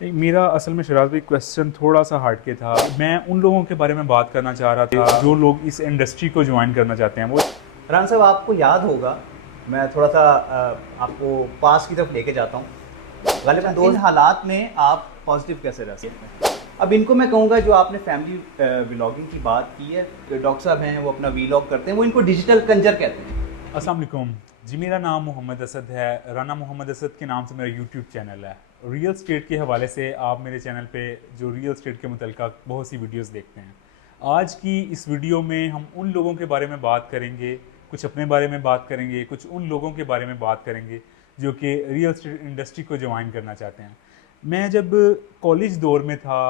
मेरा असल में शराज भाई क्वेश्चन थोड़ा सा हट के था। मैं उन लोगों के बारे में बात करना चाह रहा था जो लोग इस इंडस्ट्री को ज्वाइन करना चाहते हैं। वो रान साहब, आपको याद होगा, मैं थोड़ा सा आपको पास की तरफ लेके जाता हूँ। गालिबन अच्छा दो इन हालात में आप पॉजिटिव कैसे रह सकते हैं? अब इनको मैं कहूँगा, जो आपने फैमिली व्लॉगिंग की बात की है, डॉक्टर साहब हैं, वो अपना वीलॉग करते हैं, वो इनको डिजिटल कंजर कहते हैं। अस्सलाम वालेकुम जी। मेरा नाम मोहम्मद असद है। राना मोहम्मद असद के नाम से मेरा यूट्यूब चैनल है। रियल स्टेट के हवाले से आप मेरे चैनल पे जो रियल स्टेट के मुतल्लिक़ बहुत सी वीडियोस देखते हैं। आज की इस वीडियो में हम उन लोगों के बारे में बात करेंगे, कुछ अपने बारे में बात करेंगे, कुछ उन लोगों के बारे में बात करेंगे जो कि रियल स्टेट इंडस्ट्री को ज्वाइन करना चाहते हैं। मैं जब कॉलेज दौर में था,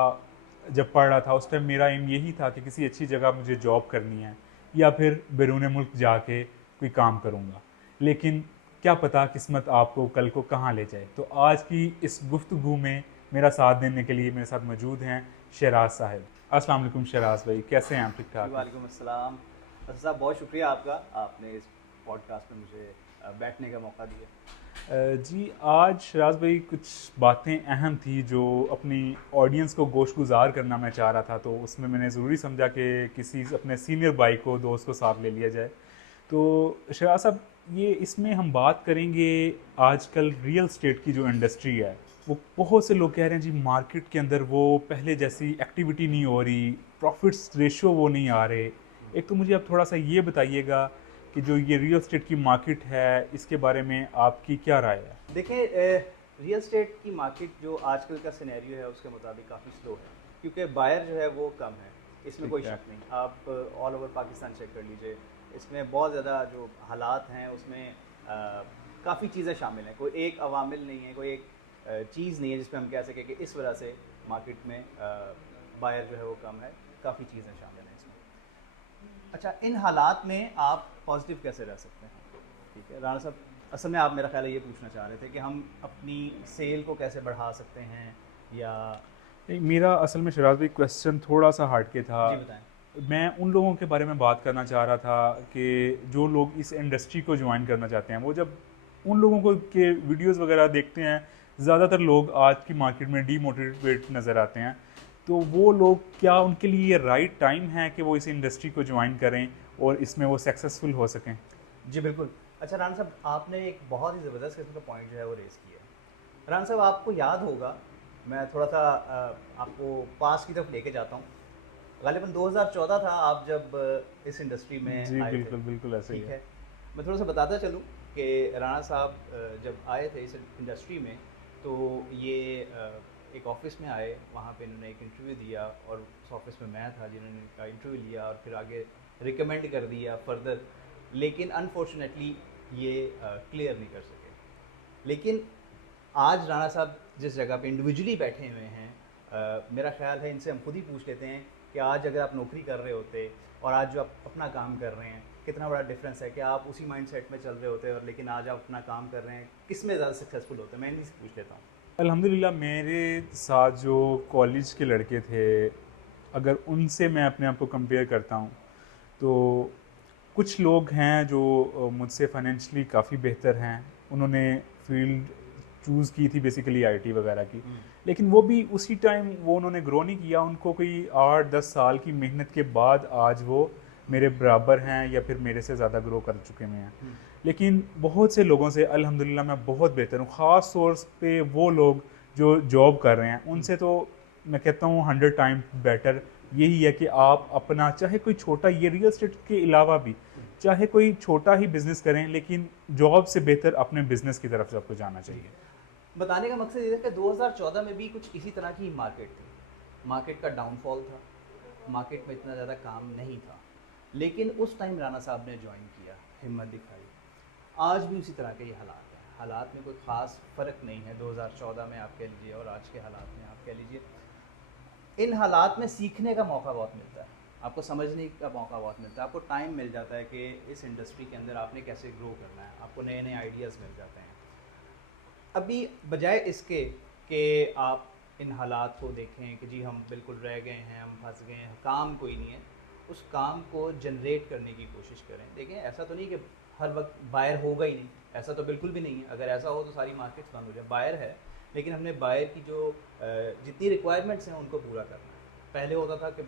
जब पढ़ रहा था, उस टाइम मेरा एम यही था कि किसी अच्छी जगह मुझे जॉब करनी है या फिर बैरून मुल्क जाके कोई काम करूँगा। लेकिन क्या पता किस्मत आपको कल को कहाँ ले जाए। तो आज की इस गुफ्तगू में मेरा साथ देने के लिए मेरे साथ मौजूद हैं शराज साहब। अस्सलाम वालेकुम शराज भाई, कैसे हैं आप? ठीक जी, ठाक हैं? वालेकुम अस्सलाम। असद साहब, बहुत शुक्रिया आपका, आपने इस पॉडकास्ट में मुझे बैठने का मौका दिया। जी, आज शराज भाई कुछ बातें अहम थी जो अपनी ऑडियंस को गोशगुजार करना मैं चाह रहा था, तो उसमें मैंने ज़रूरी समझा कि किसी अपने सीनियर भाई को, दोस्त को साथ ले लिया जाए। तो शराज साहब, ये इसमें हम बात करेंगे आजकल रियल स्टेट की जो इंडस्ट्री है, वो बहुत से लोग कह रहे हैं जी मार्केट के अंदर वो पहले जैसी एक्टिविटी नहीं हो रही, प्रॉफिट्स रेशो वो नहीं आ रहे। एक तो मुझे आप थोड़ा सा ये बताइएगा कि जो ये रियल स्टेट की मार्केट है, इसके बारे में आपकी क्या राय है? देखिए, रियल स्टेट की मार्केट जो आजकल का सिनेरियो है उसके मुताबिक काफ़ी स्लो है, क्योंकि बायर जो है वो कम है। इसमें ठीक कोई है। शक नहीं। आप ऑल ओवर पाकिस्तान चेक कर लीजिए, इसमें बहुत ज़्यादा जो हालात हैं उसमें काफ़ी चीज़ें शामिल हैं। कोई एक अवामिल नहीं है, कोई एक चीज़ नहीं है जिस पे हम कह सकें कि इस वजह से मार्केट में बायर जो है वो कम है। काफ़ी चीज़ें शामिल हैं इसमें। अच्छा, इन हालात में आप पॉजिटिव कैसे रह सकते हैं? ठीक है राणा साहब, असल में आप, मेरा ख्याल है, ये पूछना चाह रहे थे कि हम अपनी सेल को कैसे बढ़ा सकते हैं, या नहीं, मेरा असल में शराज भाई क्वेश्चन थोड़ा सा हट के था। जी बताएं। मैं उन लोगों के बारे में बात करना चाह रहा था कि जो लोग इस इंडस्ट्री को ज्वाइन करना चाहते हैं, वो जब उन लोगों को के वीडियोस वगैरह देखते हैं, ज़्यादातर लोग आज की मार्केट में डीमोटिवेट नज़र आते हैं। तो वो लोग, क्या उनके लिए ये राइट टाइम है कि वो इस इंडस्ट्री को ज्वाइन करें और इसमें वो सक्सेसफुल हो सकें? जी बिल्कुल। अच्छा राणा साहब, आपने एक बहुत ही ज़बरदस्त किस्म का पॉइंट जो है वो रेज़ किया है। राणा साहब, आपको याद होगा, मैं थोड़ा सा आपको पास की तरफ लेके जाता हूँ। गालिबन 2014 था आप जब इस इंडस्ट्री में जी आए थे। बिल्कुल बिल्कुल ऐसा ही ठीक है। है। मैं थोड़ा सा बताता चलूँ कि राणा साहब जब आए थे इस इंडस्ट्री में, तो ये एक ऑफ़िस में आए, वहाँ पे इन्होंने एक इंटरव्यू दिया, और उस ऑफ़िस में मैं था जिन्होंने इनका इंटरव्यू लिया और फिर आगे रिकमेंड कर दिया फर्दर। लेकिन अनफॉर्चुनेटली ये क्लियर नहीं कर सके। लेकिन आज राणा साहब जिस जगह पे इंडिविजुअली बैठे हुए हैं, मेरा ख्याल है इनसे हम खुद ही पूछ लेते हैं कि आज अगर आप नौकरी कर रहे होते और आज जो आप अपना काम कर रहे हैं, कितना बड़ा डिफरेंस है कि आप उसी माइंडसेट में चल रहे होते और लेकिन आज आप अपना काम कर रहे हैं, किस में ज़्यादा सक्सेसफुल होते हैं? मैं इन्हीं से पूछ लेता हूँ। अल्हम्दुलिल्लाह मेरे साथ जो कॉलेज के लड़के थे, अगर उनसे मैं अपने आप को कंपेयर करता हूँ, तो कुछ लोग हैं जो मुझसे फाइनेंशियली काफ़ी बेहतर हैं। उन्होंने फील्ड चूज़ की थी बेसिकली आईटी वगैरह की। हम्म। लेकिन वो भी उसी टाइम वो उन्होंने ग्रो नहीं किया। उनको कोई 8-10 साल की मेहनत के बाद आज वो मेरे बराबर हैं या फिर मेरे से ज़्यादा ग्रो कर चुके हुए हैं। हम्म। लेकिन बहुत से लोगों से अल्हम्दुलिल्लाह मैं बहुत बेहतर हूँ। ख़ास तौर पे वो लोग जो जॉब कर रहे हैं, हम्म। उनसे तो मैं कहता हूँ 100 टाइम बेटर यही है कि आप अपना, चाहे कोई छोटा, ये रियल एस्टेट के अलावा भी चाहे कोई छोटा ही बिजनेस करें, लेकिन जॉब से बेहतर अपने बिजनेस की तरफ से आपको जाना चाहिए। बताने का मकसद ये है कि 2014 में भी कुछ इसी तरह की मार्केट थी। मार्केट का डाउनफॉल था, मार्केट में इतना ज़्यादा काम नहीं था, लेकिन उस टाइम राणा साहब ने ज्वाइन किया, हिम्मत दिखाई। आज भी उसी तरह के ये हालात हैं। हालात में कोई ख़ास फ़र्क नहीं है 2014 में आप कह लीजिए और आज के हालात में आप कह लीजिए। इन हालात में सीखने का मौका बहुत मिलता है, आपको समझने का मौका बहुत मिलता है, आपको टाइम मिल जाता है कि इस इंडस्ट्री के अंदर आपने कैसे ग्रो करना है, आपको नए नए आइडियाज़ मिल जाते हैं। अभी बजाय इसके कि आप इन हालात को देखें कि जी हम बिल्कुल रह गए हैं, हम फंस गए हैं, काम कोई नहीं है, उस काम को जनरेट करने की कोशिश करें। देखें, ऐसा तो नहीं कि हर वक्त बायर होगा ही नहीं, ऐसा तो बिल्कुल भी नहीं है। अगर ऐसा हो तो सारी मार्केट्स बंद हो जाए। बायर है, लेकिन हमने बायर की जो जितनी रिक्वायरमेंट्स हैं उनको पूरा करना है। पहले होता था कि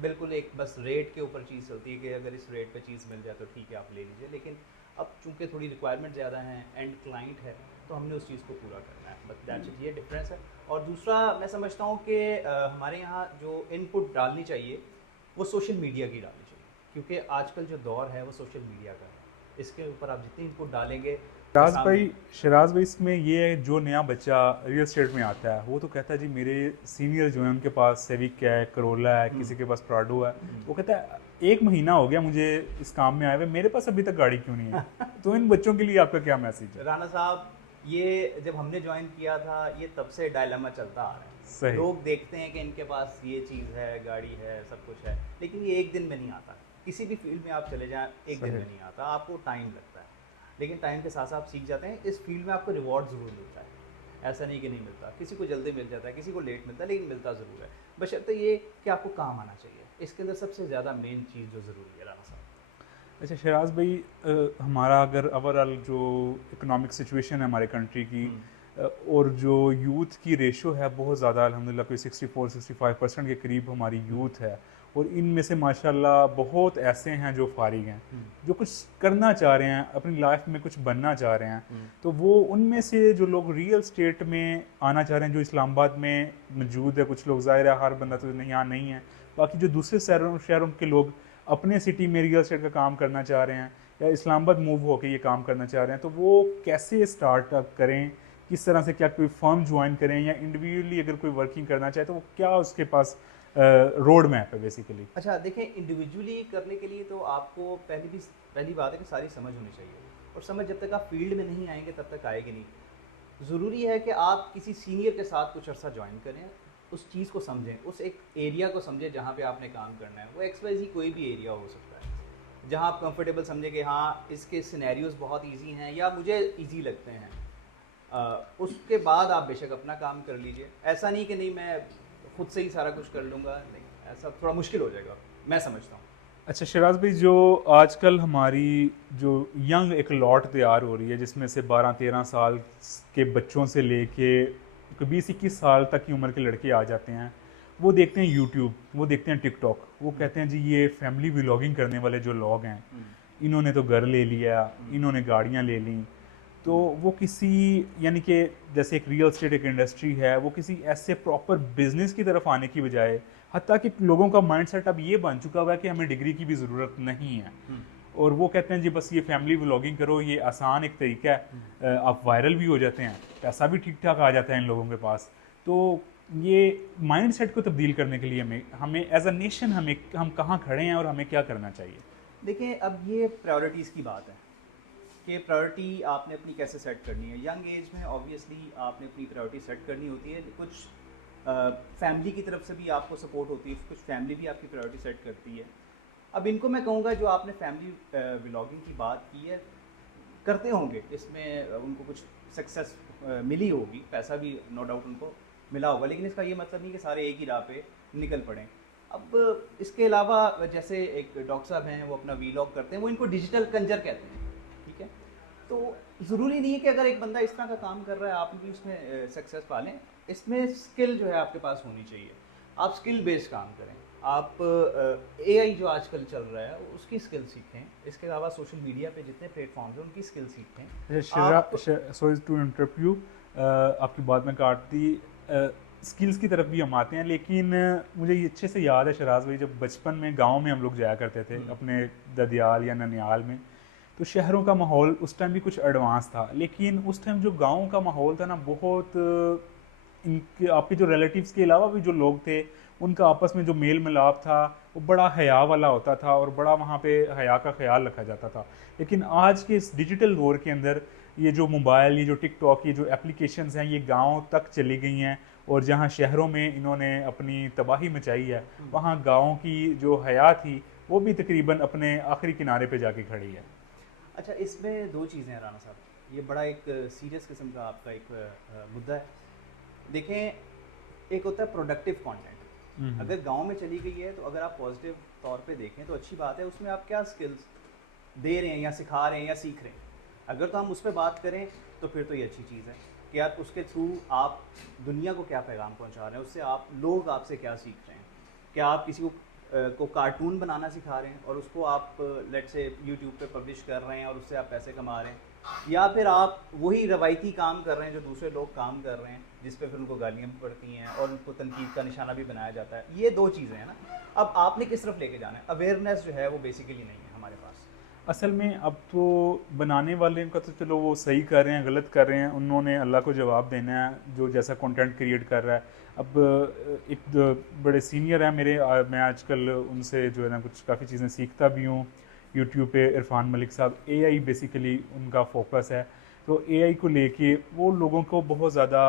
बिल्कुल एक बस रेट के ऊपर चीज़ चलती है कि अगर इस रेट पे चीज़ मिल जाए तो ठीक है आप ले लीजिए, लेकिन अब चूंकि थोड़ी रिक्वायरमेंट ज़्यादा हैं, एंड क्लाइंट है, तो हमने उस चीज़ को पूरा करना है। बट दैट्स इट, ये डिफरेंस है। और दूसरा मैं समझता हूँ कि हमारे यहाँ जो इनपुट डालनी चाहिए वो सोशल मीडिया की डालनी चाहिए, क्योंकि आजकल जो दौर है वो सोशल मीडिया का है। इसके ऊपर आप जितनी इनपुट डालेंगे सामने। शराज भाई इसमें ये है, जो नया बच्चा रियल स्टेट में आता है वो तो कहता है जी मेरे सीनियर जो है उनके पास सेविक है, करोला है, किसी के पास प्राडो है, वो कहता है 1 महीना हो गया मुझे इस काम में आए हुए, मेरे पास अभी तक गाड़ी क्यों नहीं है। तो इन बच्चों के लिए आपका क्या मैसेज है? राना साहब, ये जब हमने ज्वाइन किया था ये तब से डायलेमा चलता आ रहा है। सही। लोग देखते हैं कि इनके पास ये चीज़ है, गाड़ी है, सब कुछ है, लेकिन ये एक दिन में नहीं आता। किसी भी फील्ड में आप चले जाएं, एक दिन में नहीं आता, आपको टाइम लगता है। लेकिन टाइम के साथ साथ आप सीख जाते हैं। इस फील्ड में आपको रिवॉर्ड ज़रूर मिलता है, ऐसा नहीं कि नहीं मिलता। किसी को जल्दी मिल जाता है, किसी को लेट मिलता है, लेकिन मिलता ज़रूर है। बशर्ते ये कि आपको काम आना चाहिए। इसके अंदर सबसे ज़्यादा मेन चीज़ जो ज़रूरी है राना साहब। अच्छा शराज भाई, हमारा अगर ओवरऑल जो इकोनॉमिक सिचुएशन है हमारे कंट्री की, और जो यूथ की रेशो है बहुत ज़्यादा, अल्हम्दुलिल्लाह कोई 64-65% के करीब हमारी यूथ है, और इनमें से माशाल्लाह बहुत ऐसे हैं जो फारिग हैं, जो कुछ करना चाह रहे हैं, अपनी लाइफ में कुछ बनना चाह रहे हैं। तो वो उनमें से जो लोग रियल स्टेट में आना चाह रहे हैं, जो इस्लामाबाद में मौजूद है, कुछ लोग, ज़ाहिर है हर बंदा तो नहीं यहाँ नहीं है, बाकी जो दूसरे शहरों के लोग अपने सिटी में रियल स्टेट का काम करना चाह रहे हैं या इस्लामाबाद मूव होकर ये काम करना चाह रहे हैं, तो वो कैसे स्टार्टअप करें, किस तरह से, क्या कोई फर्म ज्वाइन करें या इंडिविजुअली अगर कोई वर्किंग करना चाहे तो वो क्या उसके पास रोड मैप है बेसिकली? अच्छा देखें, इंडिविजुअली करने के लिए तो आपको पहली बात है कि सारी समझ होनी चाहिए, और समझ जब तक आप फील्ड में नहीं आएंगे तब तक आएगी नहीं। ज़रूरी है कि आप किसी सीनियर के साथ कुछ अर्सा ज्वाइन करें, उस चीज़ को समझें, उस एक एरिया को समझें जहाँ पे आपने काम करना है। वो XYZ कोई भी एरिया हो सकता है, जहाँ आप कंफर्टेबल समझें कि हाँ इसके सिनेरियोज बहुत ईजी हैं या मुझे ईजी लगते हैं। उसके बाद आप बेशक अपना काम कर लीजिए। ऐसा नहीं कि नहीं मैं खुद से ही सारा कुछ कर लूँगा, नहीं, ऐसा थोड़ा मुश्किल हो जाएगा, मैं समझता हूँ। अच्छा शराज भाई, जो आजकल हमारी जो यंग एक लॉट तैयार हो रही है, जिसमें से 12-13 साल के बच्चों से लेके 20-21 साल तक की उम्र के लड़के आ जाते हैं, वो देखते हैं यूट्यूब, वो देखते हैं टिकटॉक, वो कहते हैं जी ये फैमिली व्लॉगिंग करने वाले जो लोग हैं, इन्होंने तो घर ले लिया, इन्होंने गाड़ियाँ ले लीं, तो वो किसी, यानी कि जैसे एक रियल स्टेट एक इंडस्ट्री है, वो किसी ऐसे प्रॉपर बिजनेस की तरफ आने की बजाय, हत्ता कि लोगों का माइंडसेट अब ये बन चुका हुआ है कि हमें डिग्री की भी ज़रूरत नहीं है, और वो कहते हैं जी बस ये फैमिली व्लॉगिंग करो, ये आसान एक तरीका है, आप वायरल भी हो जाते हैं, पैसा भी ठीक ठाक आ जाता है इन लोगों के पास। तो ये माइंडसेट को तब्दील करने के लिए हमें एज अ नेशन हम कहाँ खड़े हैं और हमें क्या करना चाहिए? देखिए, अब ये प्रायोरिटीज़ की बात है कि प्रायोरिटी आपने अपनी कैसे सेट करनी है। यंग एज में ऑब्वियसली आपने अपनी प्रायोरिटी सेट करनी होती है। कुछ फैमिली की तरफ से भी आपको सपोर्ट होती है, कुछ फैमिली भी आपकी प्रायोरिटी सेट करती है। अब इनको मैं कहूँगा, जो आपने फैमिली व्लॉगिंग की बात की है, करते होंगे, इसमें उनको कुछ सक्सेस मिली होगी, पैसा भी नो डाउट उनको मिला होगा, लेकिन इसका ये मतलब नहीं कि सारे एक ही राह पे निकल पड़ें। अब इसके अलावा जैसे एक डॉक्टर साहब हैं, वो अपना वीलॉग करते हैं, वो इनको डिजिटल कंजर कहते हैं, ठीक है। तो ज़रूरी नहीं है कि अगर एक बंदा इस तरह का काम कर रहा है आप भी उसमें सक्सेस पा लें। इसमें स्किल जो है आपके पास होनी चाहिए, आप स्किल बेस्ड काम करें। आप AI जो आजकल चल रहा है उसकी स्किल सीखें। इसके अलावा सोशल मीडिया पे जितने प्लेटफॉर्म्स हैं उनकी स्किल सीखें। सॉरी टू इंटरप्ट यू, आपकी बात में काट दी। स्किल्स की तरफ भी हम आते हैं, लेकिन मुझे ये अच्छे से याद है शराज भाई, जब बचपन में गांव में हम लोग जाया करते थे अपने ददियाल या ननियाल में, तो शहरों का माहौल उस टाइम भी कुछ एडवांस था, लेकिन उस टाइम जो गाँव का माहौल था ना, बहुत इनके आपके जो रिलेटिव्स के अलावा भी जो लोग थे उनका आपस में जो मेल मिलाप था वो बड़ा हया वाला होता था, और बड़ा वहाँ पे हया का ख्याल रखा जाता था। लेकिन आज के इस डिजिटल दौर के अंदर ये जो मोबाइल, ये जो टिकटॉक, ये जो एप्लीकेशंस हैं, ये गाँव तक चली गई हैं, और जहाँ शहरों में इन्होंने अपनी तबाही मचाई है, वहाँ गाँव की जो हया थी वो भी तकरीबन अपने आखिरी किनारे पे जाके खड़ी है। अच्छा, इसमें दो चीज़ें हैं राना साहब, ये बड़ा एक सीरियस किस्म का आपका एक मुद्दा है। देखें, एक होता है प्रोडक्टिव कंटेंट। अगर गांव में चली गई है तो अगर आप पॉजिटिव तौर पे देखें तो अच्छी बात है, उसमें आप क्या स्किल्स दे रहे हैं या सिखा रहे हैं या सीख रहे हैं। अगर तो हम उस पर बात करें तो फिर तो ये अच्छी चीज़ है। कि यार उसके थ्रू आप दुनिया को क्या पैगाम पहुंचा रहे हैं, उससे आप लोग आपसे क्या सीख रहे हैं। क्या आप किसी को कार्टून बनाना सिखा रहे हैं और उसको आप लेट से यूट्यूब पे पब्लिश कर रहे हैं और उससे आप पैसे कमा रहे हैं, या फिर आप वही रवायती काम कर रहे हैं जो दूसरे लोग काम कर रहे हैं, जिस पे फिर उनको गालियाँ भी पड़ती हैं और उनको तनकीद का निशाना भी बनाया जाता है। ये दो चीज़ें हैं ना, अब आपने किस तरफ लेके जाना है। अवेयरनेस जो है वो बेसिकली नहीं है हमारे पास। असल में अब तो बनाने वाले का तो चलो वो सही कर रहे हैं, गलत कर रहे हैं, उन्होंने अल्लाह को जवाब देना है जो जैसा कंटेंट क्रिएट कर रहा है। अब बड़े सीनियर हैं मेरे, मैं आजकल उनसे जो है ना कुछ काफ़ी चीज़ें सीखता भी हूँ। यूट्यूब पे इरफान मलिक साहब, एआई बेसिकली उनका फोकस है। तो एआई को लेके वो लोगों को बहुत ज़्यादा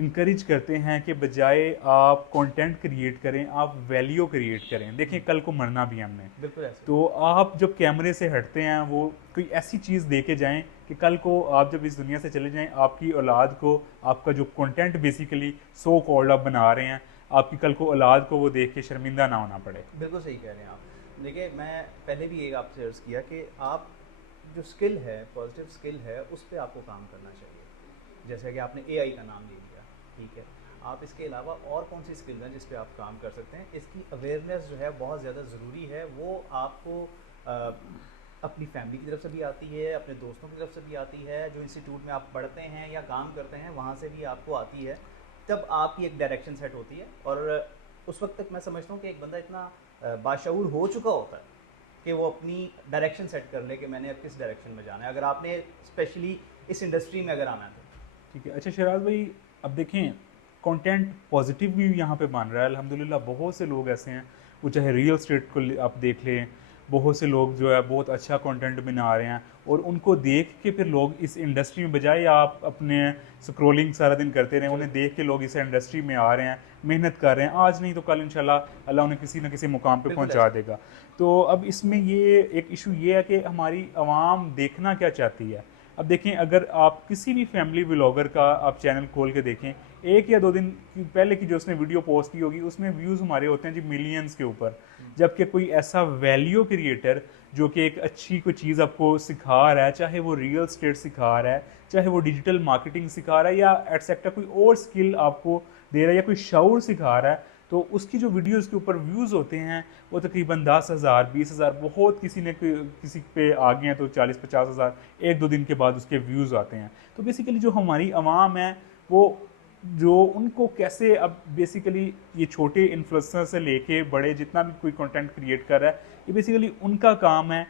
इनकरेज करते हैं कि बजाय आप कंटेंट क्रिएट करें, आप वैल्यू क्रिएट करें। देखिए कल को मरना भी हमने, बिल्कुल ऐसे। तो आप जब कैमरे से हटते हैं वो कोई ऐसी चीज़ दे के जाएँ कि कल को आप जब इस दुनिया से चले जाएं, आपकी औलाद को आपका जो कंटेंट बेसिकली सो कॉल्ड आप बना रहे हैं, आपकी कल को औलाद को वो देख के शर्मिंदा ना होना पड़े। बिल्कुल सही कह रहे हैं आप। देखिए मैं पहले भी एक आपसे अर्ज़ किया कि आप जो स्किल है, पॉजिटिव स्किल है, उस पर आपको काम करना चाहिए। जैसे कि आपने एआई का नाम ले लिया, ठीक है, आप इसके अलावा और कौन सी स्किल्स हैं जिस पे आप काम कर सकते हैं। इसकी अवेयरनेस जो है बहुत ज़्यादा ज़रूरी है। वो आपको अपनी फैमिली की तरफ से भी आती है, अपने दोस्तों की तरफ से भी आती है, जो इंस्टीट्यूट में आप पढ़ते हैं या काम करते हैं वहाँ से भी आपको आती है। तब आपकी एक डायरेक्शन सेट होती है और उस वक्त तक मैं समझता हूँ कि एक बंदा इतना बाशऊर हो चुका होता है कि वो अपनी डायरेक्शन सेट कर ले कि मैंने अब किस डायरेक्शन में जाना है, अगर आपने स्पेशली इस इंडस्ट्री में अगर आना है तो। ठीक है। अच्छा शराज भाई, अब देखें कंटेंट पॉजिटिव भी यहाँ पे बन रहा है अल्हम्दुलिल्लाह। बहुत से लोग ऐसे हैं, वो चाहे रियल स्टेट को आप देख लें, बहुत से लोग जो है बहुत अच्छा कंटेंट बना रहे हैं और उनको देख के फिर लोग इस इंडस्ट्री में, बजाय आप अपने स्क्रोलिंग सारा दिन करते रहें, उन्हें देख के लोग इस इंडस्ट्री में आ रहे हैं, मेहनत कर रहे हैं। आज नहीं तो कल इंशाल्लाह अल्लाह उन्हें किसी न किसी मुकाम पे बिल्कुल पहुंचा ऐसे। देगा। तो अब इसमें ये एक इशू ये है कि हमारी आवाम देखना क्या चाहती है। अब देखें, अगर आप किसी भी फैमिली व्लॉगर का आप चैनल खोल के देखें, एक या 2 दिन पहले की जो उसने वीडियो पोस्ट की होगी उसमें व्यूज़ हमारे होते हैं जी मिलियंस के ऊपर। जबकि कोई ऐसा वैल्यू क्रिएटर जो कि एक अच्छी कोई चीज़ आपको सिखा रहा है, चाहे वो रियल स्टेट सिखा रहा है, चाहे वो डिजिटल मार्केटिंग सिखा रहा है या एटसेट्रा कोई और स्किल आपको दे रहा है या कोई शऊर सिखा रहा है, तो उसकी जो वीडियोस के ऊपर व्यूज़ होते हैं वो तकरीबन 10,000 20,000, बहुत किसी ने किसी पे आ गए हैं तो 40-50,000 1-2 दिन के बाद उसके व्यूज़ आते हैं। तो बेसिकली जो हमारी आवाम है वो, जो उनको कैसे, अब बेसिकली ये छोटे इन्फ्लुएंसर से लेके बड़े जितना भी कोई कंटेंट क्रिएट कर रहा है, ये बेसिकली उनका काम है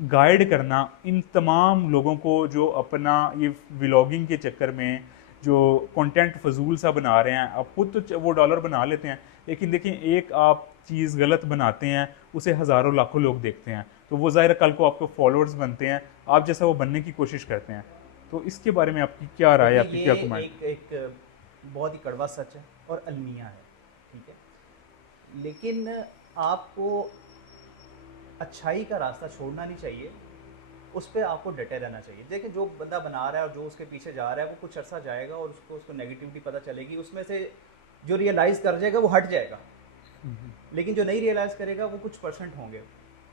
गाइड करना इन तमाम लोगों को जो अपना ये व्लॉगिंग के चक्कर में जो कंटेंट फजूल सा बना रहे हैं। अब खुद तो वो डॉलर बना लेते हैं, लेकिन देखिए एक आप चीज़ गलत बनाते हैं उसे हज़ारों लाखों लोग देखते हैं, तो वो ज़ाहिर कल को आपको फॉलोअर्स बनते हैं, आप जैसा वो बनने की कोशिश करते हैं। तो इसके बारे में आपकी क्या राय है, आपकी देखिए क्या ये कमेंट? एक बहुत ही कड़वा सच है और अलमिया है, ठीक है, लेकिन आपको अच्छाई का रास्ता छोड़ना नहीं चाहिए, उस पर आपको डटे रहना चाहिए। देखिए जो बंदा बना रहा है और जो उसके पीछे जा रहा है वो कुछ अरसा जाएगा और उसको नेगेटिविटी पता चलेगी, उसमें से जो रियलाइज़ कर जाएगा वो हट जाएगा, लेकिन जो नहीं रियलाइज़ करेगा वो कुछ परसेंट होंगे,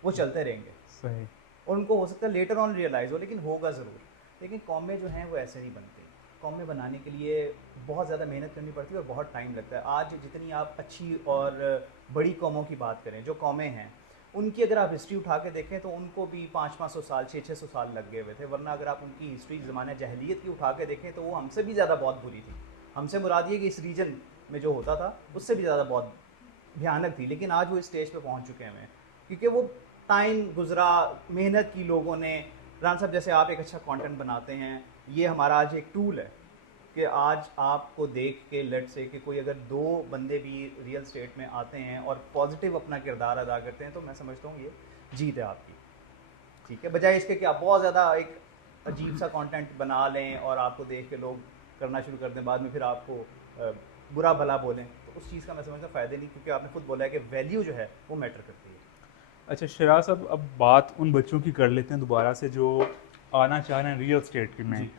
वो चलते रहेंगे सही। और उनको हो सकता है लेटर ऑन रियलाइज़ हो, लेकिन होगा ज़रूर। लेकिन कौमें जो हैं वो ऐसे नहीं बनती। कौमें बनाने के लिए बहुत ज़्यादा मेहनत करनी पड़ती है और बहुत टाइम लगता है। आज जितनी आप अच्छी और बड़ी कौमों की बात करें, जो कौमें हैं उनकी अगर आप हिस्ट्री उठा के देखें तो उनको भी 500-500 साल 600-600 साल लग गए हुए थे। वरना अगर आप उनकी हिस्ट्री ज़माने जहलियत की उठा के देखें तो वो हमसे भी ज़्यादा बहुत बुरी थी। हमसे मुराद ये कि इस रीजन में जो होता था उससे भी ज़्यादा बहुत भयानक थी, लेकिन आज वो इस स्टेज पे पहुंच चुके हैं क्योंकि वो टाइम गुजरा, मेहनत की लोगों ने। रान साहब जैसे आप एक अच्छा कंटेंट बनाते हैं, ये हमारा आज एक टूल है कि आज आपको देख के लेट से कि कोई अगर 2 बंदे भी रियल स्टेट में आते हैं और पॉजिटिव अपना किरदार अदा करते हैं तो मैं समझता हूँ ये जीत है आपकी, ठीक है, बजाय इसके कि आप बहुत ज़्यादा एक अजीब सा कंटेंट बना लें और आपको देख के लोग करना शुरू कर दें, बाद में फिर आपको बुरा भला बोलें, तो उस चीज़ का मैं समझता हूँ फ़ायदे नहीं, क्योंकि आपने खुद बोला है कि वैल्यू जो है वो मैटर करती है। अच्छा शराज साहब, अब बात उन बच्चों की कर लेते हैं दोबारा से जो आना चाह रहे हैं रियल स्टेट में। जी।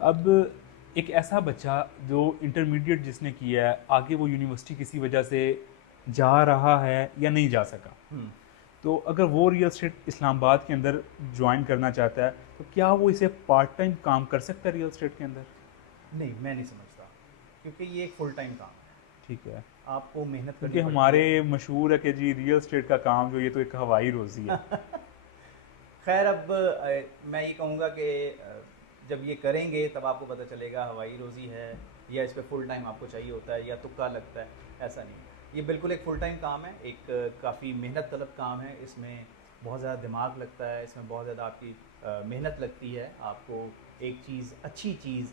अब एक ऐसा बच्चा जो इंटरमीडिएट जिसने किया है, आगे वो यूनिवर्सिटी किसी वजह से जा रहा है या नहीं जा सका, तो अगर वो रियल स्टेट इस्लामाबाद के अंदर ज्वाइन करना चाहता है तो क्या वो इसे पार्ट टाइम काम कर सकता है रियल स्टेट के अंदर? नहीं, मैं नहीं समझता, क्योंकि ये एक फुल टाइम काम है, ठीक है, आपको मेहनत क्योंकि करनी पड़ती हमारे है। मशहूर है कि जी रियल एस्टेट का काम जो ये तो एक हवाई रोज़ी है। खैर अब मैं ये कहूँगा कि जब ये करेंगे तब आपको पता चलेगा हवाई रोज़ी है या इस पे फुल टाइम आपको चाहिए होता है या तुक्का लगता है, ऐसा नहीं है। ये बिल्कुल एक फुल टाइम काम है, एक काफ़ी मेहनत तलब काम है, इसमें बहुत ज़्यादा दिमाग लगता है, इसमें बहुत ज़्यादा आपकी मेहनत लगती है। आपको एक चीज़, अच्छी चीज़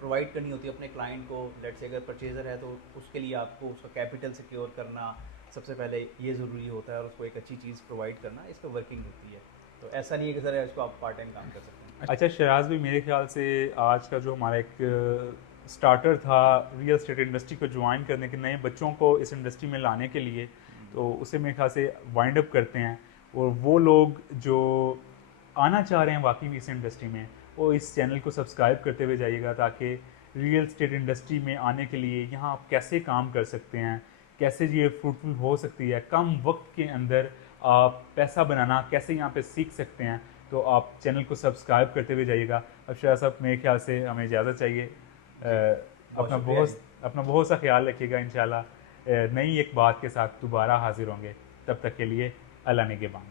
प्रोवाइड करनी होती है अपने क्लाइंट को। लेट्स से अगर परचेज़र है तो उसके लिए आपको उसका कैपिटल सिक्योर करना सबसे पहले ये ज़रूरी होता है, और उसको एक अच्छी चीज़ प्रोवाइड करना, इस पर वर्किंग होती है। तो ऐसा नहीं है कि सर इसको आप पार्ट टाइम काम कर सकते हैं। अच्छा शराज भाई, मेरे ख्याल से आज का जो हमारा एक स्टार्टर था रियल एस्टेट इंडस्ट्री को ज्वाइन करने के, नए बच्चों को इस इंडस्ट्री में लाने के लिए, तो उसे मेरे ख्याल से वाइंड अप करते हैं। और वो लोग जो आना चाह रहे हैं वाकई में इस इंडस्ट्री में, वो इस चैनल को सब्सक्राइब करते हुए जाइएगा, ताकि रियल एस्टेट इंडस्ट्री में आने के लिए यहाँ आप कैसे काम कर सकते हैं, कैसे ये फ्रूटफुल हो सकती है, कम वक्त के अंदर आप पैसा बनाना कैसे यहाँ पे सीख सकते हैं। तो आप चैनल को सब्सक्राइब करते हुए जाइएगा। अब शायद साहब मेरे ख्याल से हमें इजाज़त चाहिए। जी, बहुत शुक्रिया जी। अपना बहुत सा ख्याल रखिएगा। इंशाल्लाह नई एक बात के साथ दोबारा हाजिर होंगे। तब तक के लिए अल्लाह निगहबान।